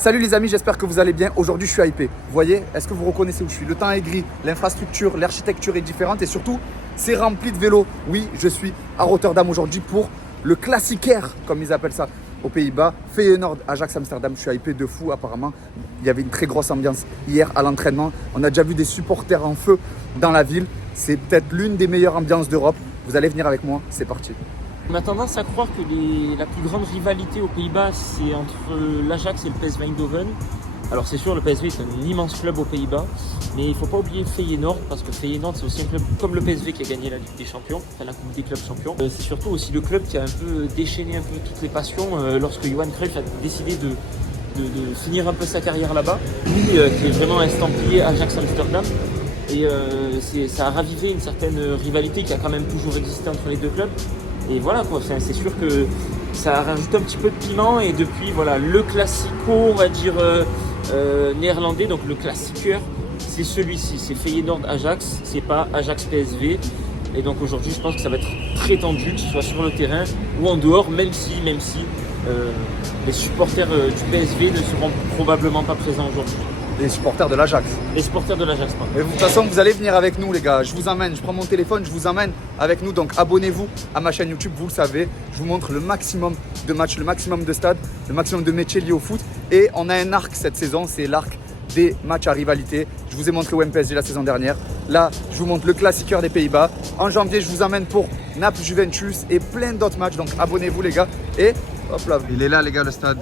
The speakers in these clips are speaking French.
Salut les amis, j'espère que vous allez bien. Aujourd'hui, je suis hypé. Vous voyez, est-ce que vous reconnaissez où je suis? Le temps est gris, l'infrastructure, l'architecture est différente et surtout, c'est rempli de vélos. Oui, je suis à Rotterdam aujourd'hui pour le Klassieker, comme ils appellent ça, aux Pays-Bas. Feyenoord, Ajax Amsterdam. Je suis hypé de fou apparemment. Il y avait une très grosse ambiance hier à l'entraînement. On a déjà vu des supporters en feu dans la ville. C'est peut-être l'une des meilleures ambiances d'Europe. Vous allez venir avec moi, c'est parti. On a tendance à croire que la plus grande rivalité aux Pays-Bas, c'est entre l'Ajax et le PSV Eindhoven. Alors c'est sûr, le PSV est un immense club aux Pays-Bas, mais il ne faut pas oublier Feyenoord, parce que Feyenoord c'est aussi un club comme le PSV qui a gagné la Ligue des Champions, enfin la Coupe des clubs champions. C'est surtout aussi le club qui a un peu déchaîné un peu toutes les passions lorsque Johan Cruyff a décidé de finir un peu sa carrière là-bas. Lui qui est vraiment estampillé Ajax Amsterdam, et ça a ravivé une certaine rivalité qui a quand même toujours existé entre les deux clubs. Et voilà quoi, c'est sûr que ça a rajouté un petit peu de piment et depuis voilà le classico, on va dire néerlandais, donc le Klassieker, c'est celui-ci, c'est Feyenoord Ajax, c'est pas Ajax PSV. Et donc aujourd'hui je pense que ça va être très tendu, que ce soit sur le terrain ou en dehors, même si les supporters du PSV ne seront probablement pas présents aujourd'hui. Les supporters de l'Ajax. Les supporters de l'Ajax, pardon. De toute façon, vous allez venir avec nous, les gars. Je vous emmène, je prends mon téléphone, je vous emmène avec nous. Donc, abonnez-vous à ma chaîne YouTube, vous le savez. Je vous montre le maximum de matchs, le maximum de stades, le maximum de métiers liés au foot. Et on a un arc cette saison, c'est l'arc des matchs à rivalité. Je vous ai montré le PSG la saison dernière. Là, je vous montre le Klassieker des Pays-Bas. En janvier, je vous emmène pour Naples-Juventus et plein d'autres matchs. Donc, abonnez-vous, les gars. Et hop là. Il est là, les gars, le stade.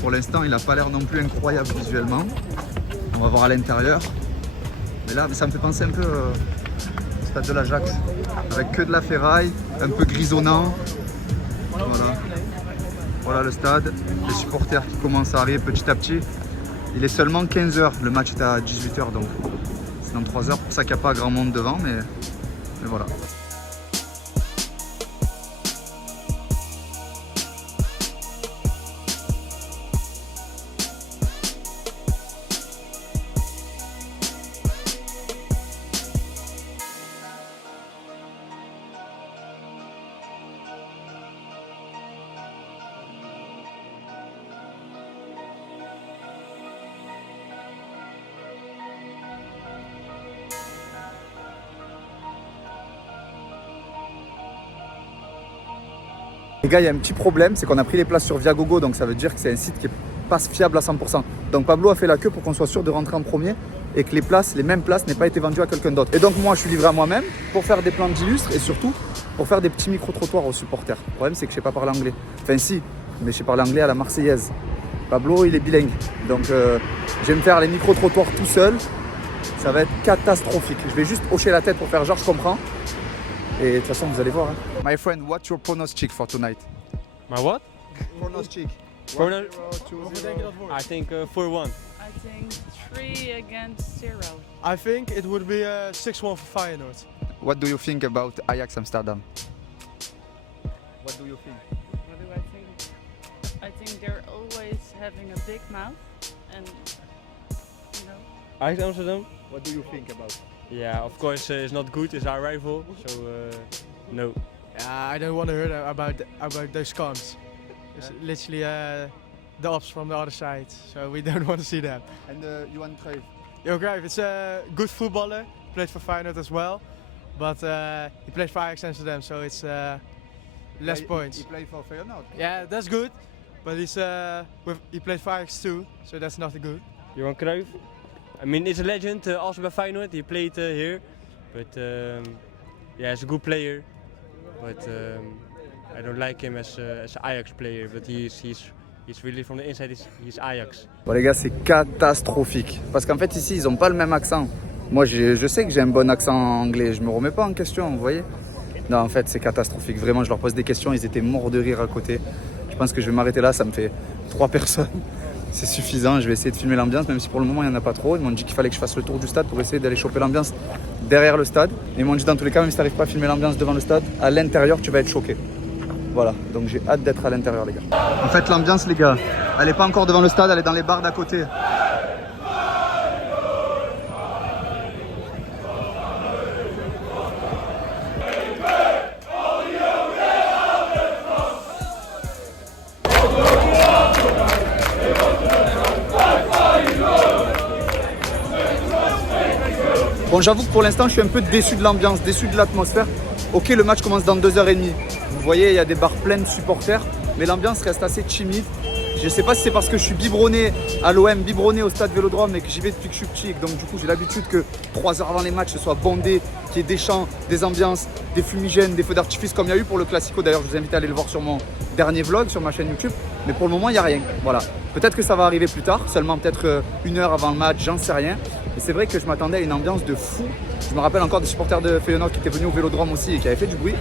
Pour l'instant, il n'a pas l'air non plus incroyable visuellement. On va voir à l'intérieur. Mais là, ça me fait penser un peu au stade de l'Ajax. Avec que de la ferraille, un peu grisonnant. Voilà. Voilà le stade. Les supporters qui commencent à arriver petit à petit. Il est seulement 15h. Le match est à 18h, donc c'est dans 3 heures. C'est pour ça qu'il n'y a pas grand monde devant, mais voilà. Les gars, il y a un petit problème, c'est qu'on a pris les places sur Viagogo, donc ça veut dire que c'est un site qui n'est pas fiable à 100%. Donc Pablo a fait la queue pour qu'on soit sûr de rentrer en premier et que les mêmes places n'aient pas été vendues à quelqu'un d'autre. Et donc moi, je suis livré à moi-même pour faire des plans d'illustres et surtout pour faire des petits micro-trottoirs aux supporters. Le problème, c'est que je ne sais pas parler anglais. Enfin si, mais je sais parler anglais à la marseillaise. Pablo, il est bilingue. Donc je vais me faire les micro-trottoirs tout seul. Ça va être catastrophique. Je vais juste hocher la tête pour faire genre je comprends. Et de toute façon, vous allez voir. Hein. My friend, what's your pronostic for tonight? My what? Pronostic. I think 4-1. I think 3-0. I think it would be 6-1 for Feyenoord. What do you think about Ajax Amsterdam? What do you think? What do I think? I think they're always having a big mouth and, you know. Ajax Amsterdam? What do you think about? Yeah, of course it's not good. It's our rival, so no. I don't want to hear about those scums. It's literally the ops from the other side, so we don't want to see them. And Johan Cruyff. Johan Cruyff, it's a good footballer. Played for Feyenoord as well, but he played for Ajax Amsterdam, so it's less points. He played for Feyenoord. Yeah, that's good, but he played for Ajax too, so that's not good. Johan Cruyff. I mean, it's a legend. Also by Feyenoord, he played here, but yeah, he's a good player. But I don't like him as an Ajax player. But he's really from the inside. He's Ajax. Bon les gars, c'est catastrophique. Parce qu'en fait ici, ils n'ont pas le même accent. Moi, je sais que j'ai un bon accent anglais. Je me remets pas en question, vous voyez. Non, en fait, c'est catastrophique. Vraiment, je leur pose des questions. Ils étaient morts de rire à côté. Je pense que je vais m'arrêter là. Ça me fait 3 personnes. C'est suffisant, je vais essayer de filmer l'ambiance, même si pour le moment il n'y en a pas trop. Ils m'ont dit qu'il fallait que je fasse le tour du stade pour essayer d'aller choper l'ambiance derrière le stade. Et ils m'ont dit dans tous les cas, même si tu n'arrives pas à filmer l'ambiance devant le stade, à l'intérieur tu vas être choqué. Voilà, donc j'ai hâte d'être à l'intérieur les gars. En fait l'ambiance les gars, elle n'est pas encore devant le stade, elle est dans les bars d'à côté. Bon, j'avoue que pour l'instant, je suis un peu déçu de l'ambiance, déçu de l'atmosphère. Ok, le match commence dans 2h30. Vous voyez, il y a des bars pleins de supporters, mais l'ambiance reste assez timide. Je ne sais pas si c'est parce que je suis biberonné à l'OM, biberonné au stade Vélodrome et que j'y vais depuis que je suis petit. Et que donc du coup, j'ai l'habitude que 3 heures avant les matchs, ce soit bondé, qu'il y ait des chants, des ambiances, des fumigènes, des feux d'artifice comme il y a eu pour le Classico. D'ailleurs, je vous invite à aller le voir sur mon dernier vlog sur ma chaîne YouTube. Mais pour le moment, il n'y a rien. Voilà. Peut-être que ça va arriver plus tard, seulement peut-être 1 heure avant le match, j'en sais rien. Et c'est vrai que je m'attendais à une ambiance de fou. Je me rappelle encore des supporters de Feyenoord qui étaient venus au Vélodrome aussi et qui avaient fait du bruit.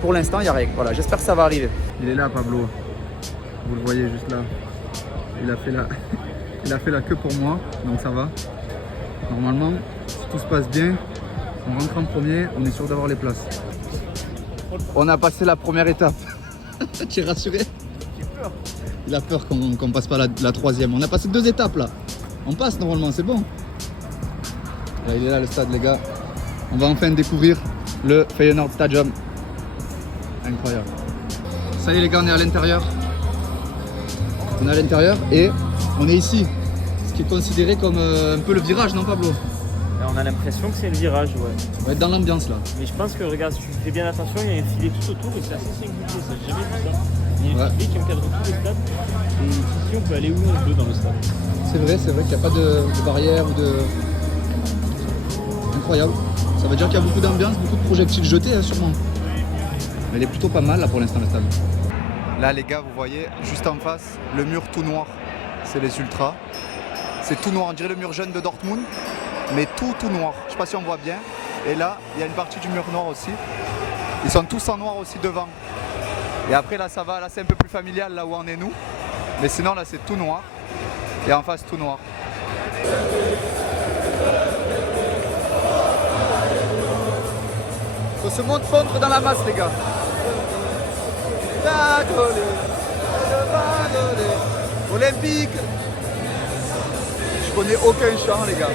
Pour l'instant, il n'y a rien. Voilà, j'espère que ça va arriver. Il est là, Pablo. Vous le voyez juste là. Il a fait la queue pour moi, donc ça va. Normalement, si tout se passe bien, on rentre en premier, on est sûr d'avoir les places. On a passé la première étape. Tu es rassuré? J'ai peur. Il a peur qu'on passe pas la troisième. On a passé 2 étapes là. On passe normalement, c'est bon. Là, il est là le stade, les gars. On va enfin découvrir le Feyenoord Stadium. Incroyable. Ça y est les gars, on est à l'intérieur. On est à l'intérieur et on est ici. Ce qui est considéré comme un peu le virage, non Pablo? On a l'impression que c'est le virage, ouais. On va être dans l'ambiance là. Mais je pense que, regarde, si tu fais bien attention, il y a un filet tout autour et c'est assez singulier, ça, j'ai jamais vu ça. Il y a un filet qui encadre tout le stade. Et ici, on peut aller où on veut dans le stade. C'est vrai qu'il n'y a pas de barrière ou de... Incroyable. Ça veut dire qu'il y a beaucoup d'ambiance, beaucoup de projectiles jetés, hein, sûrement. Mais il est plutôt pas mal là pour l'instant le stade. Là les gars, vous voyez, juste en face, le mur tout noir. C'est les ultras. C'est tout noir, on dirait le mur jaune de Dortmund. Mais tout noir. Je sais pas si on voit bien. Et là, il y a une partie du mur noir aussi. Ils sont tous en noir aussi devant. Et après là ça va, là c'est un peu plus familial là où on est nous. Mais sinon là c'est tout noir. Et en face tout noir. Faut se fondre dans la masse les gars. Olympique. Je connais aucun chant les gars.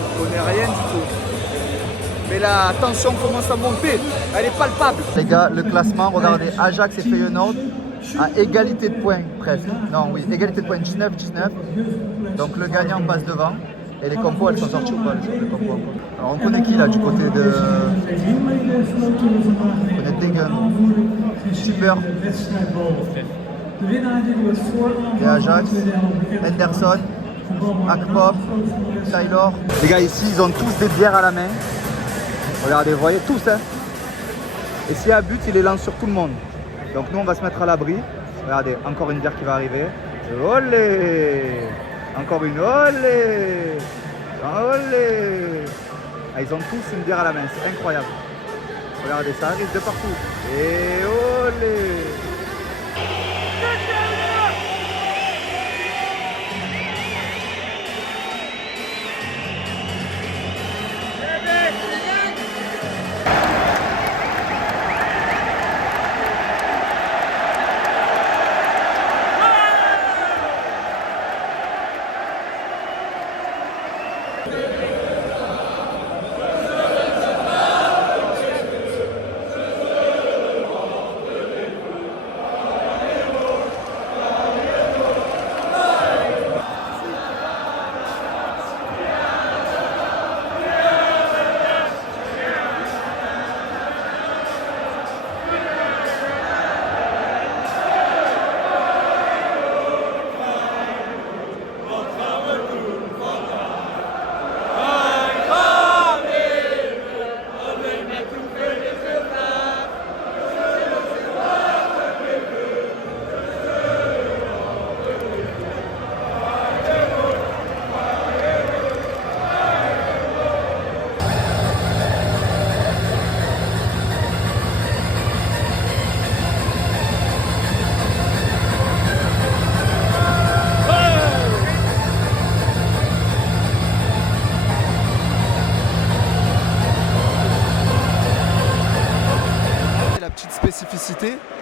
Je connais rien du tout. Mais la tension commence à monter. Elle est palpable. Les gars, le classement, regardez, Ajax et Feyenoord à égalité de points presque. Non, oui, égalité de points, 19-19. Donc le gagnant passe devant. Et les compos, elles sont sorties ou pas les compos? Alors on connaît qui là du côté de... On connaît Degen, Super et Ajax, Henderson, Akpop, Taylor. Les gars ici ils ont tous des bières à la main. Regardez, vous voyez tous hein. Et s'il y a but, il les lance sur tout le monde. Donc nous on va se mettre à l'abri. Regardez, encore une bière qui va arriver. Olé! Encore une, olé! Olé! Ah, ils ont tous une bière à la main, c'est incroyable. Regardez, ça arrive de partout. Et olé!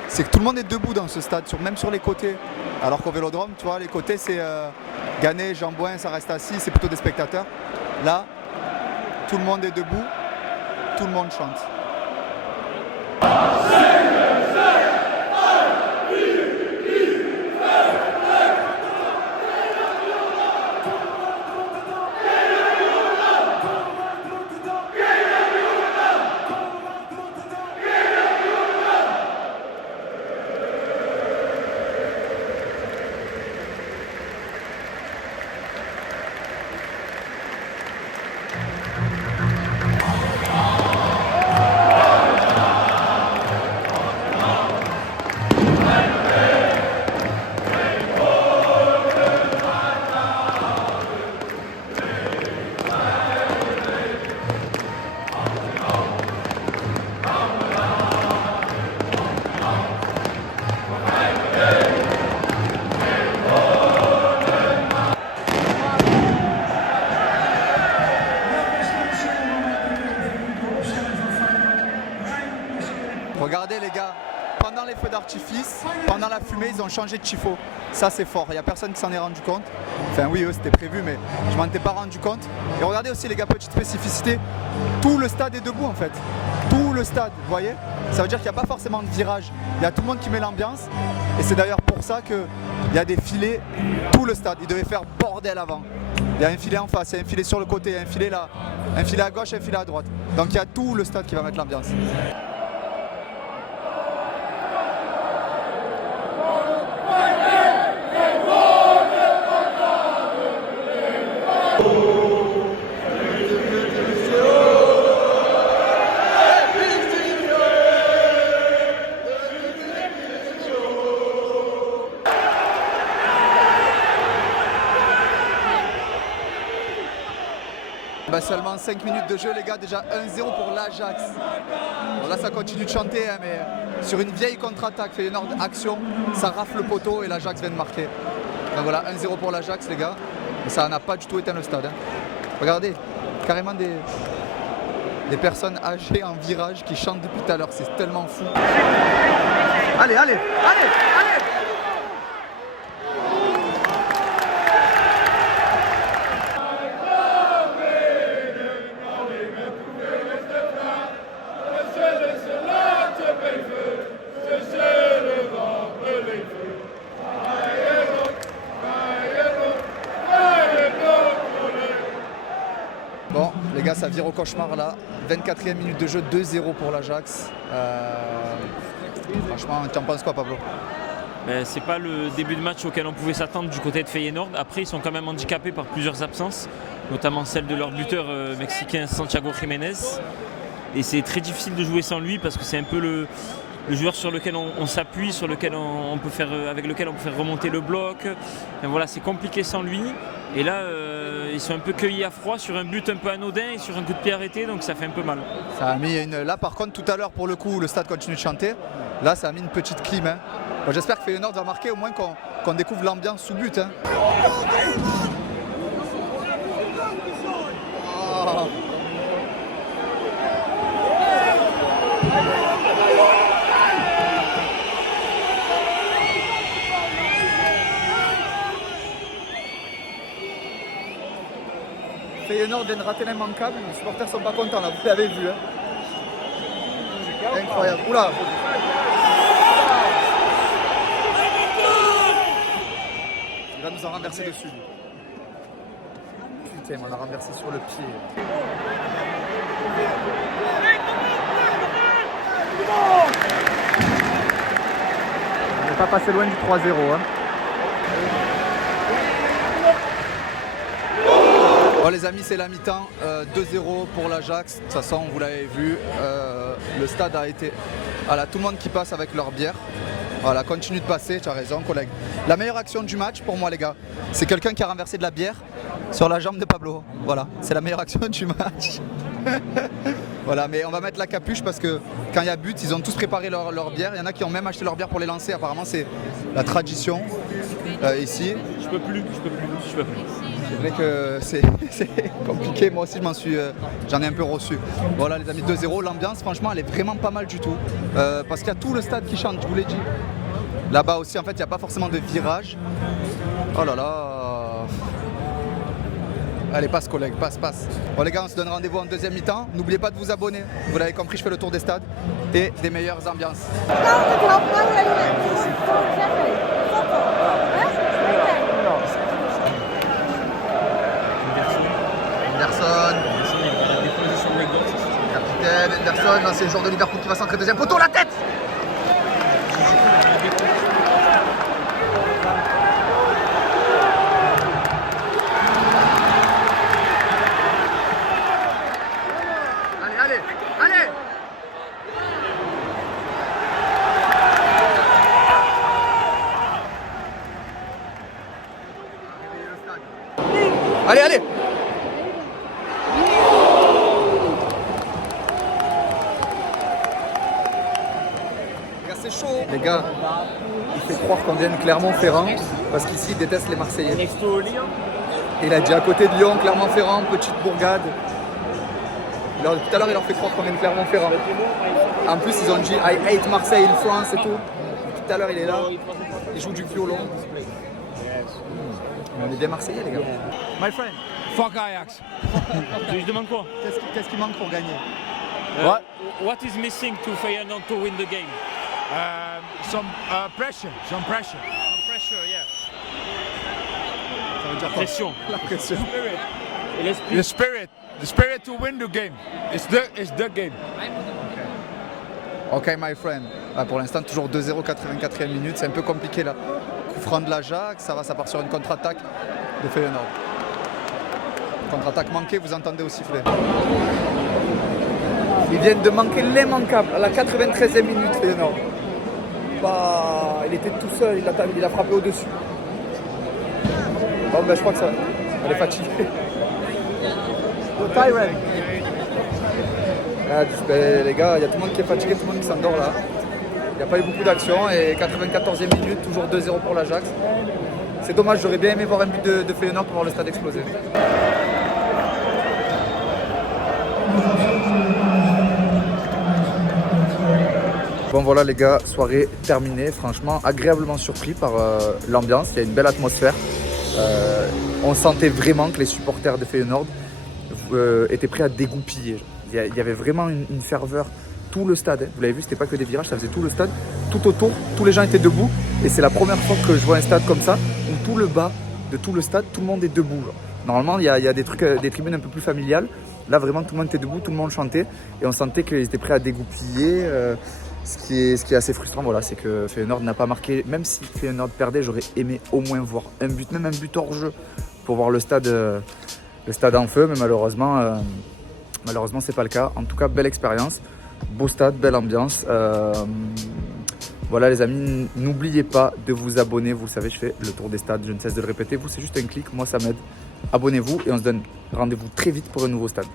C'est que tout le monde est debout dans ce stade, même sur les côtés. Alors qu'au Vélodrome, tu vois, les côtés c'est Ganet, Jambouin, ça reste assis, c'est plutôt des spectateurs. Là, tout le monde est debout, tout le monde chante. pendant les feux d'artifice, pendant la fumée, ils ont changé de tifo. Ça, c'est fort. Il n'y a personne qui s'en est rendu compte. Enfin, oui, eux, c'était prévu, mais je m'en étais pas rendu compte. Et regardez aussi, les gars, petite spécificité. Tout le stade est debout, en fait. Tout le stade, vous voyez? Ça veut dire qu'il n'y a pas forcément de virage. Il y a tout le monde qui met l'ambiance. Et c'est d'ailleurs pour ça qu'il y a des filets, tout le stade. Il devait faire bordel avant. Il y a un filet en face, il y a un filet sur le côté, il y a un filet là, un filet à gauche, un filet à droite. Donc il y a tout le stade qui va mettre l'ambiance. Bah seulement 5 minutes de jeu les gars, déjà 1-0 pour l'Ajax. Bon, là ça continue de chanter hein, mais sur une vieille contre-attaque, Feyenoord action, ça rafle le poteau et l'Ajax vient de marquer. Donc voilà, 1-0 pour l'Ajax les gars. Mais ça n'a pas du tout éteint le stade. Hein. Regardez, carrément des personnes âgées en virage qui chantent depuis tout à l'heure, c'est tellement fou. Allez, allez, allez, allez! Bon, les gars, ça vire au cauchemar là. 24e minute de jeu, 2-0 pour l'Ajax. Franchement, tu en penses quoi, Pablo? C'est pas le début de match auquel on pouvait s'attendre du côté de Feyenoord. Après, ils sont quand même handicapés par plusieurs absences, notamment celle de leur buteur mexicain Santiago Jiménez. Et c'est très difficile de jouer sans lui parce que c'est un peu le joueur sur lequel on s'appuie, sur lequel on peut faire, avec lequel on peut faire remonter le bloc. Enfin, voilà, c'est compliqué sans lui. Et là, ils sont un peu cueillis à froid sur un but un peu anodin et sur un coup de pied arrêté, donc ça fait un peu mal. Ça a mis une... Là, par contre, tout à l'heure, pour le coup, le stade continue de chanter. Là, ça a mis une petite clim. Hein. Bon, j'espère que Feyenoord va marquer, au moins qu'on découvre l'ambiance sous but. Hein. Oh. Feyenoord vient de rater l'immanquable, les supporters sont pas contents là, vous l'avez vu. Hein. Incroyable. Oula! Il va nous en renverser dessus. Putain, on l'a renversé sur le pied. On n'est pas passé loin du 3-0. Hein. Bon les amis, c'est la mi-temps, 2-0 pour l'Ajax. De toute façon, vous l'avez vu, le stade a été... Voilà, tout le monde qui passe avec leur bière. Voilà, continue de passer, tu as raison collègue. La meilleure action du match pour moi les gars, c'est quelqu'un qui a renversé de la bière sur la jambe de Pablo. Voilà, c'est la meilleure action du match. Voilà, mais on va mettre la capuche parce que quand il y a but, ils ont tous préparé leur bière. Il y en a qui ont même acheté leur bière pour les lancer. Apparemment, c'est la tradition ici. Je peux plus. C'est vrai que c'est compliqué. Moi aussi, j'en ai un peu reçu. Voilà, les amis, 2-0. L'ambiance, franchement, elle est vraiment pas mal du tout. Parce qu'il y a tout le stade qui chante, je vous l'ai dit. Là-bas aussi, en fait, il n'y a pas forcément de virage. Oh là là. Allez, passe collègue, passe. Bon les gars, on se donne rendez-vous en deuxième mi-temps. N'oubliez pas de vous abonner. Vous l'avez compris, je fais le tour des stades et des meilleures ambiances. Anderson. Capitaine Anderson, l'ancien joueur de Liverpool qui va centrer deuxième poteau, la tête. Allez. C'est chaud. Les gars, il fait croire qu'on vient de Clermont-Ferrand parce qu'ici il déteste les Marseillais. Il a dit à côté de Lyon, Clermont-Ferrand, petite bourgade. Tout à l'heure, il leur fait croire qu'on est de Clermont-Ferrand. En plus, ils ont dit I hate Marseille in France et tout. Tout à l'heure, il est là. Il joue du violon. On est bien Marseillais, les gars. My friend, Fuck Ajax. Tu lui demandes quoi? qu'est-ce qui manque pour gagner? What is missing to Feyenoord to win the game? Some pressure. Some pressure. Pressure, yeah. Ça veut dire quoi? Pression. La pression. Et l'esprit. The spirit to win the game. It's the game. Ok, my friend. Pour l'instant, toujours 2-0, 84e minute. C'est un peu compliqué là. Coup franc de l'Ajax, ça part sur une contre-attaque de Feyenoord. Contre-attaque manquée, vous entendez au sifflet. Ils viennent de manquer l'immanquable à la 93e minute, Feyenoord. Bah, il était tout seul, il a frappé au-dessus. Bon, ben, je crois que ça. Elle est fatiguée. Tyrell. Les gars, il y a tout le monde qui est fatigué, tout le monde qui s'endort là. Il n'y a pas eu beaucoup d'action et 94e minute, toujours 2-0 pour l'Ajax. C'est dommage, j'aurais bien aimé voir un but de Feyenoord pour voir le stade exploser. Bon voilà les gars, soirée terminée, franchement agréablement surpris par l'ambiance, il y a une belle atmosphère. On sentait vraiment que les supporters de Feyenoord étaient prêts à dégoupiller. Il y avait vraiment une ferveur, tout le stade, hein. Vous l'avez vu, c'était pas que des virages, ça faisait tout le stade, tout autour, tous les gens étaient debout et c'est la première fois que je vois un stade comme ça où tout le bas de tout le stade, tout le monde est debout. Normalement il y a des tribunes un peu plus familiales, là vraiment tout le monde était debout, tout le monde chantait et on sentait qu'ils étaient prêts à dégoupiller. Ce qui est assez frustrant, voilà, c'est que Feyenoord n'a pas marqué. Même si Feyenoord perdait, j'aurais aimé au moins voir un but, même un but hors jeu, pour voir le stade en feu. Mais malheureusement, c'est pas le cas. En tout cas, belle expérience, beau stade, belle ambiance. Voilà les amis, n'oubliez pas de vous abonner. Vous le savez, je fais le tour des stades, je ne cesse de le répéter. Vous, c'est juste un clic, moi ça m'aide. Abonnez-vous et on se donne rendez-vous très vite pour un nouveau stade.